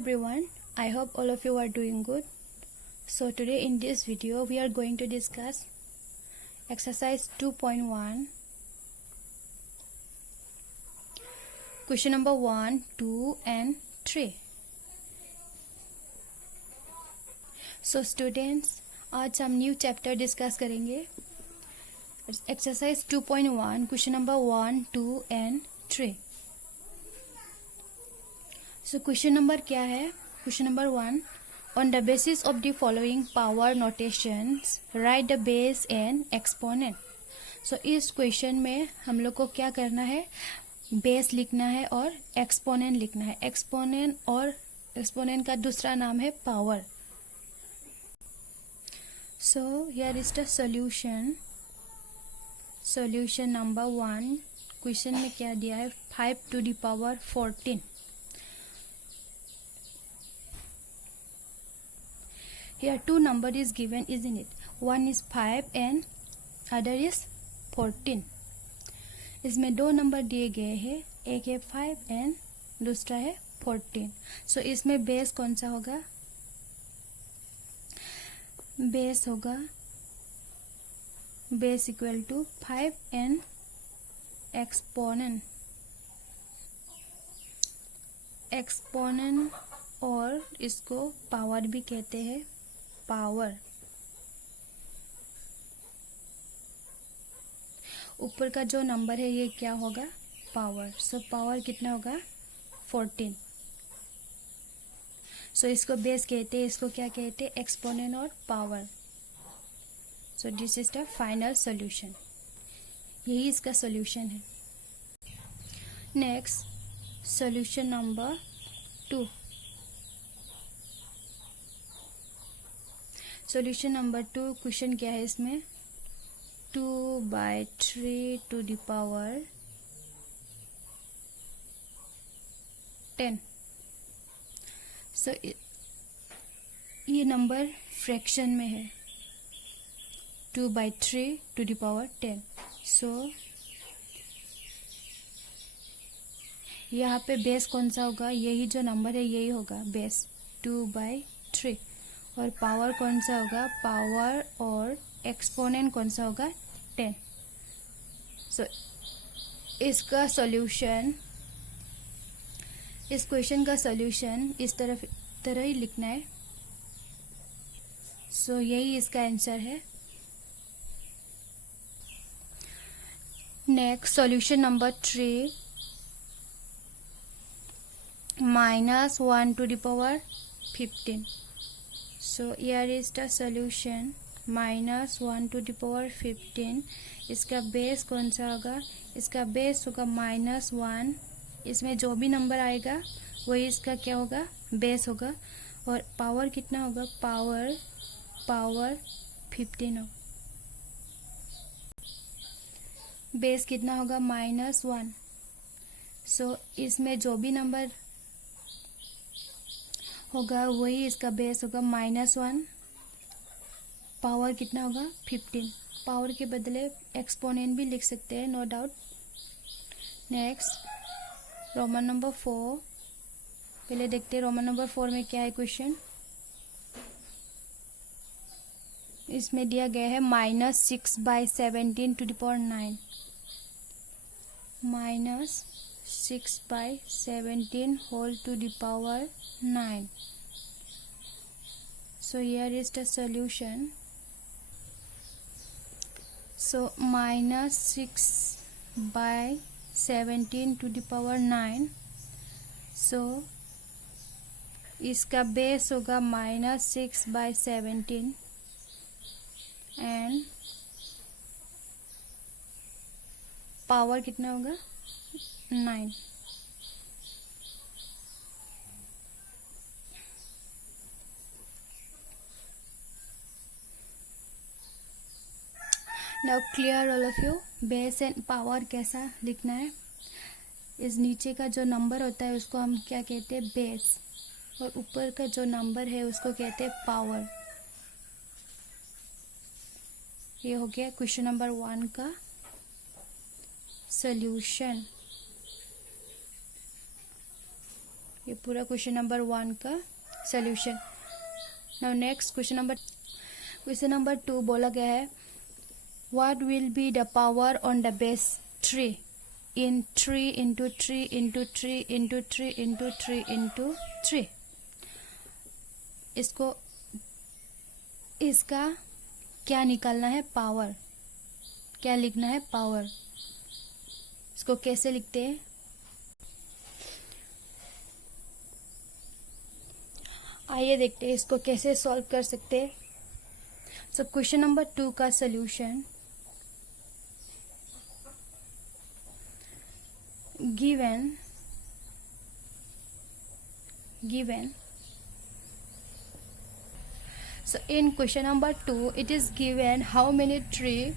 everyone, I hope all of you are doing good. So today in this video we are going to discuss exercise 2.1, question number 1, 2 and 3. So students, आज हम new chapter discuss करेंगे. Exercise 2.1, question number 1, 2 and 3. So question number क्या है? Question number 1, on the basis of the following power notations write the base and exponent. So इस question में हम लोग को क्या करना है? बेस लिखना है और एक्सपोनेंट लिखना है. एक्सपोनेंट और एक्सपोनेंट का दूसरा नाम है power. So here is the solution. Solution number 1, question में क्या दिया है? 5 to the power 14. Here two number is given, isn't it? One is 5 and other is 14. इसमें दो नंबर दिए गए हैं, एक है 5 एंड दूसरा है 14. सो इसमें बेस कौन सा होगा? बेस होगा base equal to 5 and exponent. Exponent और इसको पावर भी कहते हैं. पावर ऊपर का जो नंबर है ये क्या होगा? पावर. सो पावर कितना होगा? 14. सो इसको बेस कहते हैं, इसको क्या कहते हैं? एक्सपोनेंट और power. So this is the final solution. यही इसका सॉल्यूशन है. Next solution number 2. Solution number 2, question क्या है इसमें? 2/3 to the power 10. सो ये नंबर फ्रैक्शन में है. 2/3 to the power 10. सो यहाँ पे बेस कौन सा होगा? यही जो नंबर है यही होगा बेस 2/3. और पावर कौन सा होगा? पावर और एक्सपोनेंट कौन सा होगा? 10. सो इसका सॉल्यूशन, इस क्वेश्चन का सॉल्यूशन इस तरह ही लिखना है. सो यही इसका आंसर है. Next solution number 3, -1 to the power 15. So here is the solution. -1 to the power 15. इसका बेस कौन सा होगा? इसका बेस होगा -1. इसमें जो भी नंबर आएगा वही इसका क्या होगा? बेस होगा. और पावर कितना होगा? पावर 15 होगा. बेस कितना होगा? -1. सो इसमें जो भी नंबर होगा वही इसका बेस होगा -1. पावर कितना होगा? 15. पावर के बदले एक्सपोनेंट भी लिख सकते हैं, no doubt. Next Roman number 4. पहले देखते हैं रोमन नंबर 4 में क्या है क्वेश्चन. इसमें दिया गया है -6/17 to the power 9. -6/17 whole to the power 9. So here is the solution. So -6/17 to the power 9. So इसका बेस होगा -6/17 एंड पावर कितना होगा? 9. Now clear all of you. Base and power कैसा लिखना है? इस नीचे का जो नंबर होता है उसको हम क्या कहते हैं? बेस. और ऊपर का जो नंबर है उसको कहते हैं पावर. ये हो गया क्वेश्चन नंबर 1 का सॉल्यूशन. ये पूरा क्वेश्चन नंबर 1 का solution. Now next question number 2 बोला गया है what will be the power on the base 3 in 3 into 3 into 3 into 3 into 3 into 3। इसका क्या निकालना है? पावर। क्या लिखना है? पावर। इसको कैसे लिखते हैं? आइए देखते हैं इसको कैसे सॉल्व कर सकते हैं। सो क्वेश्चन नंबर 2 का solution given so in question number 2 it is given how many tree.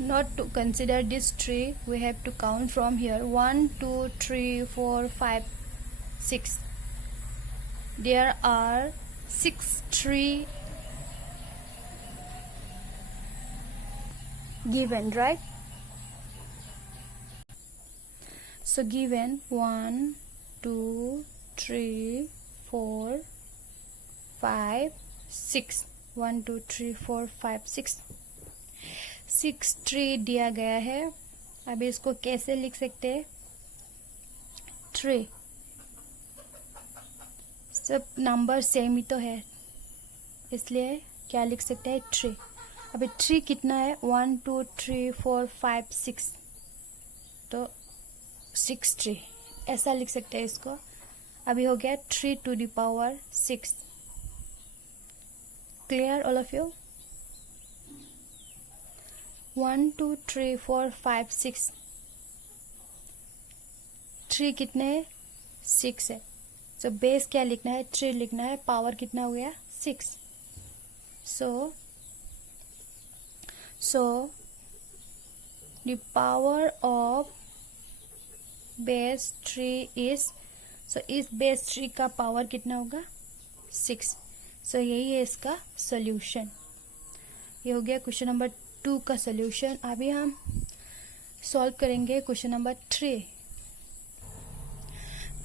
Not to consider this tree, we have to count from here 1 2 3 4 5 6. There are 6 tree given, right? So given 1 2 3 4 5 6 1 2 3 4 5 6 6 tree दिया गया है। अब इसको कैसे लिख सकते हैं? Tree सब नंबर सेम ही तो है, इसलिए क्या लिख सकते हैं? ट्री। अभी ट्री कितना है? 1 2 3 4 5 6, तो 6 ट्री ऐसा लिख सकते हैं इसको। अभी हो गया 3 to the power 6। Clear all of you? 1 2 3 4 5 6 3 कितने है? 6 है। तो बेस क्या लिखना है? 3 लिखना है। पावर कितना हो गया? 6। So the power of base 3 is, so इस बेस 3 का पावर कितना होगा? 6। सो यही है इसका सोल्यूशन। ये हो गया क्वेश्चन नंबर 2 का सोल्यूशन। अभी हम सॉल्व करेंगे क्वेश्चन नंबर 3।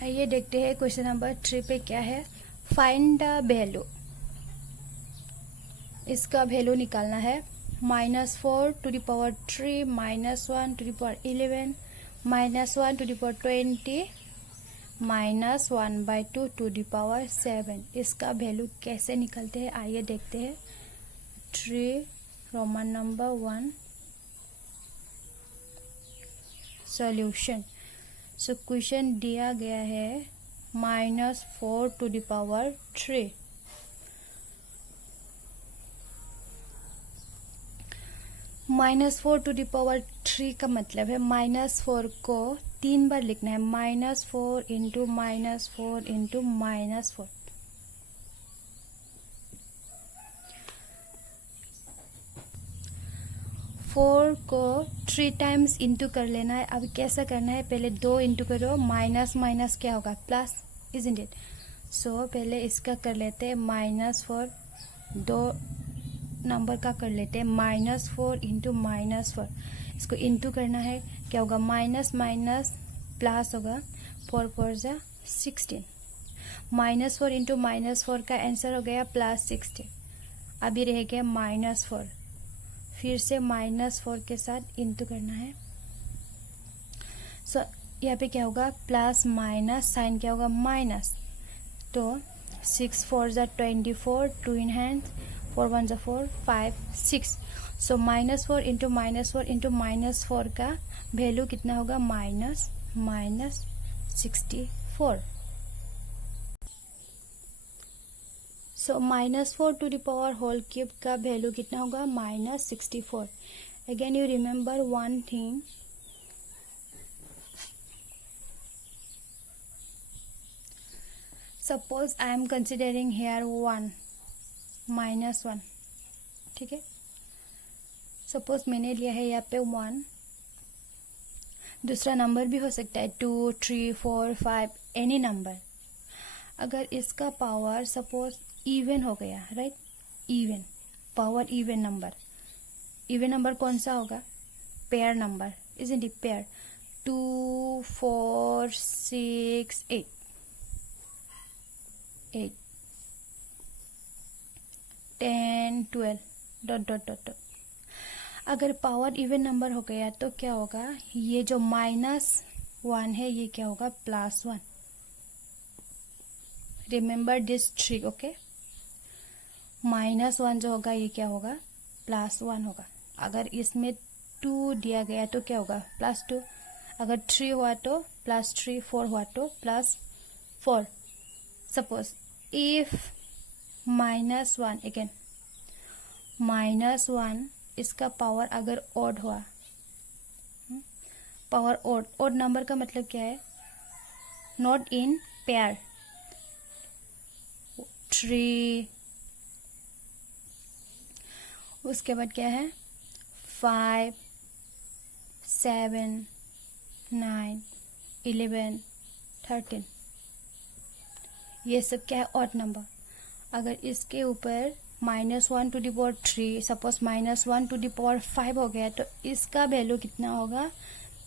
आइए देखते हैं क्वेश्चन नंबर 3 पे क्या है। Find the value. इसका वैल्यू निकालना है। -4 to the power 3 -1 to the power 11 -1 to the power 20 -1/2 to the power 7। इसका वैल्यू कैसे निकलते हैं आइए देखते हैं। 3 Roman number 1 solution. So question दिया गया है -4 to the power 3। -4 to the power 3 का मतलब है -4 को 3 बार लिखना है। -4 into -4 into -4। फोर को 3 टाइम्स इंटू कर लेना है। अब कैसा करना है? पहले 2 इंटू करो, माइनस माइनस क्या होगा? Plus, isn't it? सो पहले इसका कर लेते हैं -4, 2 नंबर का कर लेते हैं -4 इंटू -4। इसको इंटू करना है, क्या होगा? माइनस माइनस प्लस होगा। 4 4 जा 16। -4 इंटू -4 का आंसर हो गया +16। अभी रह गया -4, फिर से -4 के साथ इंटू करना है। सो यहाँ पे क्या होगा? प्लस माइनस, साइन क्या होगा? माइनस। तो 6 4 जा 24, 2 इन हैंड, 4 1 जा 4, 5 6। सो -4 इंटू -4 इंटू -4 का वैल्यू कितना होगा? -64। So -4 to the power whole cube का वैल्यू कितना होगा? -64। Again you remember one thing, suppose I am considering here 1 -1, ठीक है। सपोज मैंने लिया है यहाँ पे 1, दूसरा नंबर भी हो सकता है 2 3 4 5 एनी नंबर। अगर इसका पावर सपोज इवन हो गया, right? Even power, even number कौन सा होगा? Pair number, isn't it? Pair 2 4 6 8। 8, 10, 12 dot dot dot dot. अगर पावर इवन नंबर हो गया तो क्या होगा, ये जो -1 है ये क्या होगा, +1। Remember this trick, okay. -1 जो होगा ये क्या होगा, +1 होगा। अगर इसमें 2 दिया गया तो क्या होगा, +2। अगर 3 हुआ तो +3, 4 हुआ तो +4। सपोज इफ -1 अगेन, -1 इसका पावर अगर ऑड हुआ, पावर ऑड नंबर का मतलब क्या है, नॉट इन पेयर। 3, उसके बाद क्या है 5, 7, 9, 11, 13, ये सब क्या है, ऑड नंबर। अगर इसके ऊपर -1⁻3 सपोज -1⁻5 हो गया तो इसका वैल्यू कितना होगा,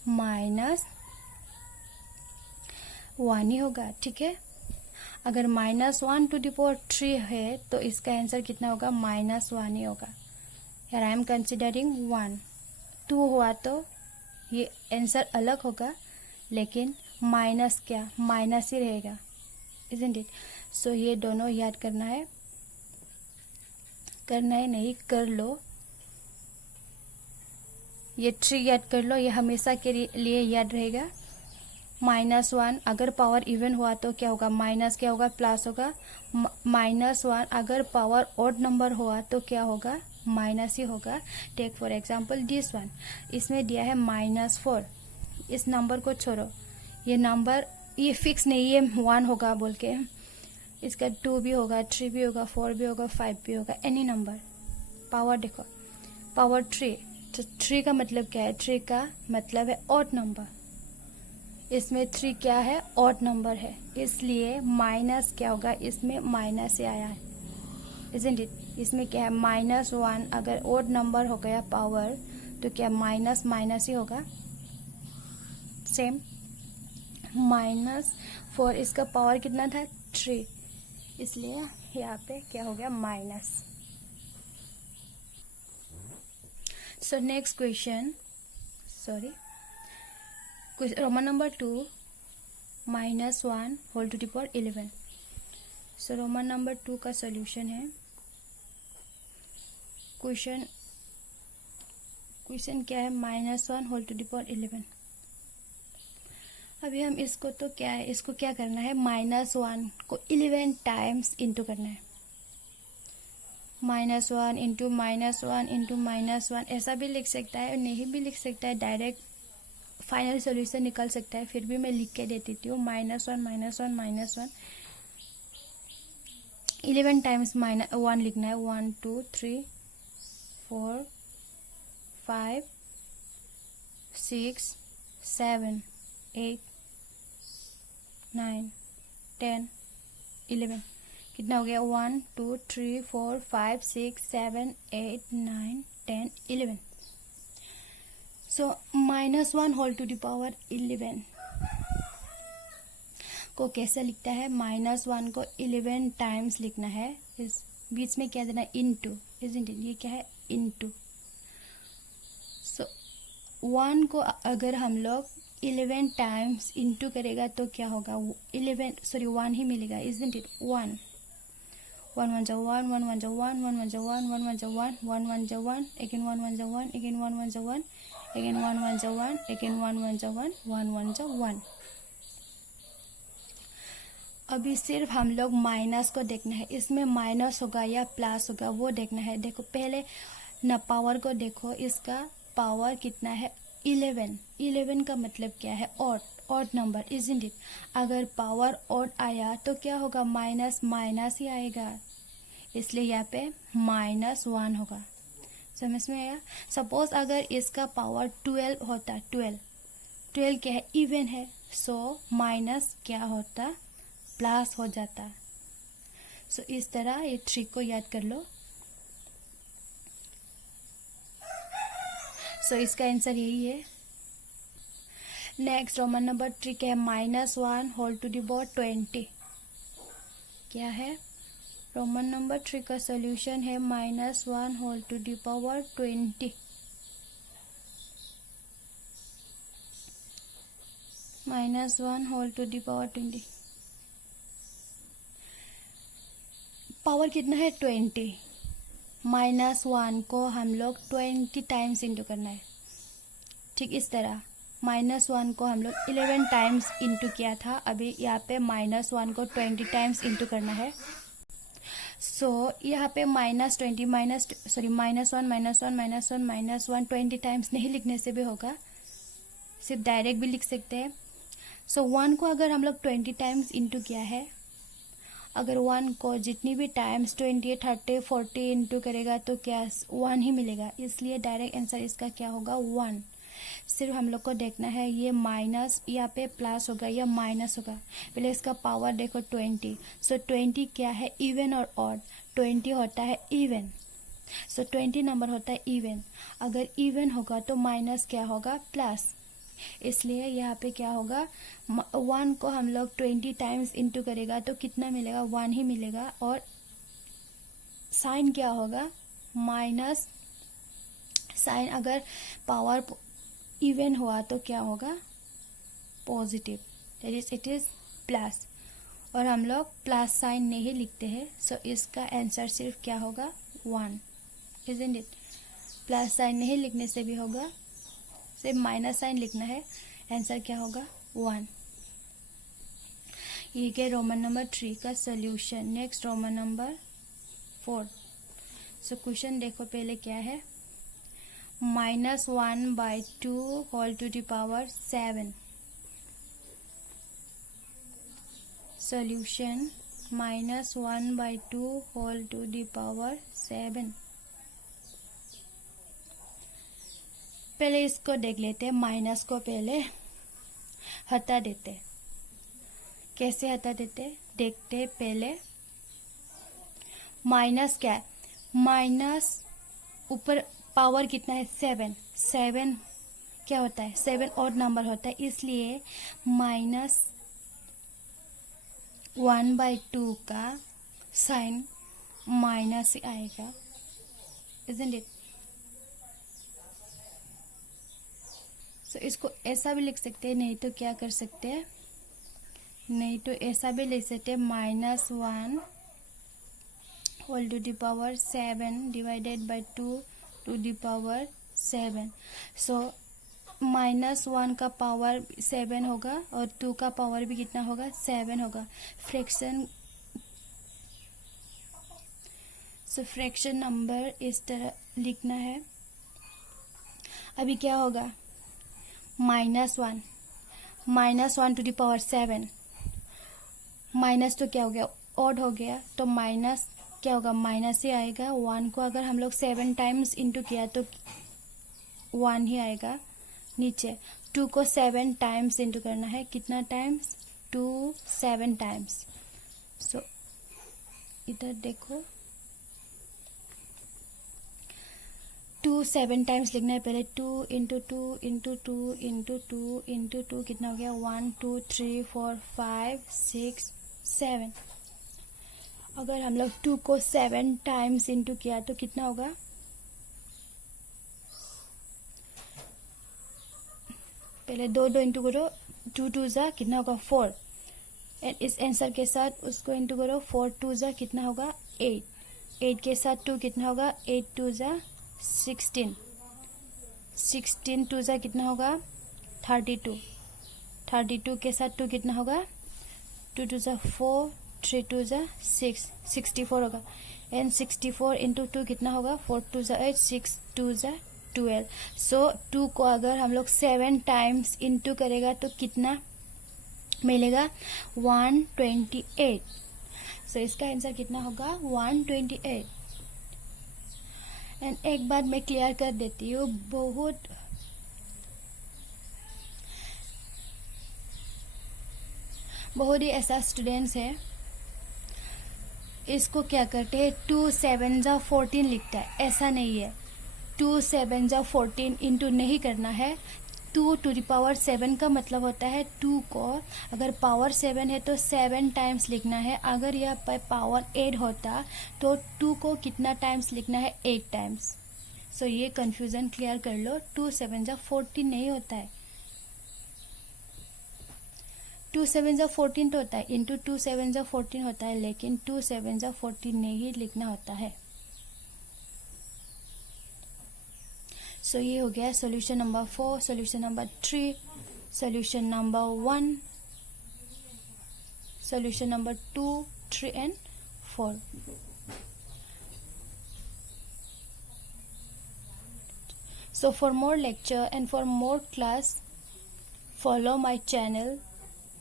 -1 ही होगा, ठीक है। अगर -1⁻3 है तो इसका आंसर कितना होगा, -1 ही होगा। यार आई एम कंसिडरिंग 1। 2 हुआ तो ये आंसर अलग होगा, लेकिन माइनस क्या, माइनस ही रहेगा, इजंट इट। सो ये दोनों याद करना है नहीं, कर लो। ये 3 याद कर लो, ये हमेशा के लिए याद रहेगा। -1 अगर पावर इवन हुआ तो क्या होगा, माइनस क्या होगा, प्लस होगा। -1 अगर पावर ऑड नंबर हुआ तो क्या होगा, माइनस ही होगा। Take for example this one, इसमें दिया है -4। इस नंबर को छोड़ो, ये नंबर ये फिक्स नहीं है 1 होगा बोल के, इसका 2 भी होगा, 3 भी होगा, 4 भी होगा, 5 भी होगा, एनी नंबर। पावर देखो, पावर 3, तो 3 का मतलब क्या है, 3 का मतलब है ऑड नंबर। इसमें 3 क्या है, ऑड नंबर है, इसलिए माइनस क्या होगा, इसमें माइनस से आया है, इजंट इट। इसमें क्या है, -1 अगर ऑड नंबर हो गया पावर तो क्या माइनस माइनस ही होगा। सेम -4 इसका पावर कितना था, 3, इसलिए यहाँ पे क्या हो गया, minus. So next question, sorry, Roman number 2 -1 whole to the power 11। So Roman number 2 का सॉल्यूशन है, क्वेश्चन क्या है, -1 होल टू द पावर 11। अभी हम इसको तो क्या है, इसको क्या करना है, -1 को 11 टाइम्स इंटू करना है। -1 इंटू -1 इंटू -1 ऐसा भी लिख सकता है और नहीं भी लिख सकता है, डायरेक्ट फाइनल सॉल्यूशन निकल सकता है। फिर भी मैं लिख के दे देती हूँ, -1 11 टाइम्स -1 लिखना है। 1 2 3 4 5 6 7 8 9 10 11, कितना हो गया, 1 2 3 4 5 6 7 8 9 10 11। So -1 whole to the power 11 को कैसे लिखता है, -1 को 11 टाइम्स लिखना है, इस बीच में क्या देना है, इनटू, इजंट इट, ये क्या है, इनटू। सो 1 को अगर हम लोग 11 टाइम्स इनटू करेगा तो क्या होगा, 1 ही मिलेगा, isn't it. 1 1 1 1 1 1 1 1 1 1 1 1 1 1 1 1 again 1 1 1 again 1 1 1 again 1 1 1 again 1 1 1 1 1 1। अभी सिर्फ हम लोग माइनस को देखना है, इसमें माइनस होगा या प्लस होगा वो देखना है। देखो पहले न पावर को देखो, इसका पावर कितना है, 11। 11 का मतलब क्या है, ऑड नंबर, इजंट इट। अगर पावर ऑड आया तो क्या होगा, माइनस माइनस ही आएगा, इसलिए यहाँ पे -1 होगा। समझ में आया। सपोज अगर इसका पावर 12 होता, 12 क्या है, इवन है, सो माइनस क्या होता, प्लस हो जाता। सो इस तरह ये ट्रिक को याद कर लो। सो इसका आंसर यही है। नेक्स्ट रोमन नंबर ट्रिक है, -1 होल टू द पावर 20। क्या है, रोमन नंबर 3 का सॉल्यूशन है -1 whole to the power 20 -1 whole to the power 20। Power कितना है 20, -1 को हम लोग 20 टाइम्स इंटू करना है। ठीक इस तरह -1 को हम लोग 11 टाइम्स इंटू किया था, अभी यहाँ पे -1 को 20 टाइम्स इंटू करना है। सो यहाँ पे -1 20 टाइम्स नहीं लिखने से भी होगा, सिर्फ डायरेक्ट भी लिख सकते हैं। सो 1 को अगर हम लोग 20 टाइम्स इंटू किया है, अगर 1 को जितनी भी टाइम्स 20 30 40 इंटू करेगा तो क्या 1 ही मिलेगा, इसलिए डायरेक्ट आंसर इसका क्या होगा 1। सिर्फ हम लोग को देखना है ये माइनस यहाँ पे प्लस होगा या माइनस होगा। पहले इसका पावर देखो 20। सो 20 क्या है, इवन और ऑड। 20 होता है इवन, सो 20 नंबर होता है इवन। अगर इवन होगा तो माइनस क्या होगा, प्लस। इसलिए यहाँ पे क्या होगा, 1 को हम लोग 20 टाइम्स इंटू करेगा तो कितना मिलेगा, 1 ही मिलेगा। और साइन क्या होगा, माइनस साइन। अगर पावर इवन हुआ तो क्या होगा, positive, that is it is plus. और हम लोग प्लस साइन नहीं लिखते हैं, सो इसका आंसर सिर्फ क्या होगा 1, इजंट इट। प्लस साइन नहीं लिखने से भी होगा, सिर्फ माइनस साइन लिखना है, आंसर क्या होगा 1। ये है रोमन नंबर 3 का solution. Next Roman number 4। So question देखो पहले क्या है, -1/2 whole to the power 7। Solution -1/2 whole to the power 7। पहले इसको देख लेते हैं, माइनस को पहले हटा देते। कैसे हटा देते देखते पहले। माइनस क्या है, माइनस ऊपर पावर कितना है 7। 7 क्या होता है, 7 ऑड नंबर होता है, इसलिए -1/2 का साइन माइनस ही आएगा, इजंट इट। सो इसको ऐसा भी लिख सकते हैं, नहीं तो क्या कर सकते हैं, नहीं तो ऐसा भी लिख सकते हैं, -1 whole to the power 7 divided by 2 to the power 7। So -1 का पावर 7 होगा और 2 का पावर भी कितना होगा, 7 होगा। फ्रैक्शन, सो फ्रैक्शन नंबर इस तरह लिखना है। अभी क्या होगा, -1 टू द पावर 7, माइनस तो क्या हो गया, ऑड हो गया, तो माइनस क्या होगा, माइनस ही आएगा। 1 को अगर हम लोग 7 टाइम्स इंटू किया तो 1 ही आएगा नीचे। 2 को 7 टाइम्स इंटू करना है, कितना टाइम्स, 2 7 टाइम्स। सो इधर देखो 2 7 टाइम्स लिखना है पहले। 2 इंटू 2 इंटू 2 इंटू 2 इंटू 2 कितना हो गया, 1 2 3 4 5 6 7। अगर हम लोग 2 को 7 टाइम्स इंटू किया तो कितना होगा, पहले 2 इंटू करो, 2 2 जा कितना होगा 4। एंड इस आंसर के साथ उसको इंटू करो, 4 2 जा कितना होगा 8। 8 के साथ 2 कितना होगा, 8 2 जा 16। 16 2 जा कितना होगा 32। 32 के साथ 2 कितना होगा, 2 2 जा 4 3 2 जा 6 64 होगा। एंड 64 इंटू 2 कितना होगा, 4 2 जा 8 6 2 जा 12। सो 2 को अगर हम लोग 7 टाइम्स इंटू करेगा तो कितना मिलेगा, 128। सो इसका आंसर कितना होगा, 128। एंड एक बात मैं क्लियर कर देती हूँ, बहुत ही ऐसा स्टूडेंट्स है, इसको क्या करते हैं 2 7 जा 14 लिखता है, ऐसा नहीं है। 2 7 जा 14 इंटू नहीं करना है, 2⁻7 का मतलब होता है 2 को अगर पावर 7 है तो 7 टाइम्स लिखना है। अगर यह पावर 8 होता तो 2 को कितना टाइम्स लिखना है, 8 टाइम्स। सो ये कंफ्यूजन क्लियर कर लो। 2 7 जा 14 नहीं होता है, 2 7 जा 14 तो होता है, इंटू 2 7 जा 14 होता है, लेकिन 2 7 जा 14 नहीं लिखना होता है। सो ये हो गया solution number 4, solution number 3, solution number 1, solution number 2, 3 and 4. So for more lecture and for more class, follow my channel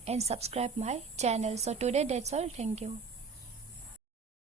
and subscribe my channel. So today that's all. Thank you.